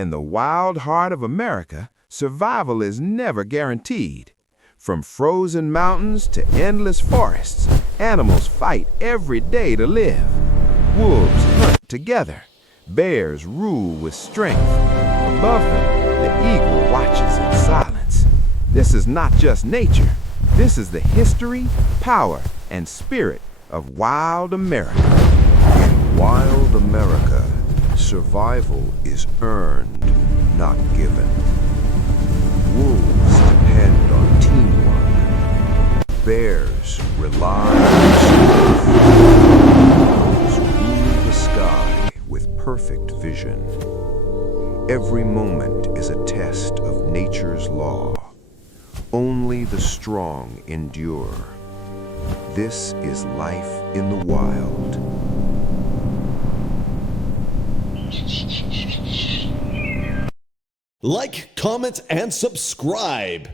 In the wild heart of America, survival is never guaranteed. From frozen mountains to endless forests, animals fight every day to live. Wolves hunt together. Bears rule with strength. Above them, the eagle watches in silence. This is not just nature. This is the history, power, and spirit of wild America. In wild America, survival is earned, not given. Wolves depend on teamwork. Bears rely on strength. Eagles rule the sky with perfect vision. Every moment is a test of nature's law. Only the strong endure. This is life in the wild. Like, comment, and subscribe.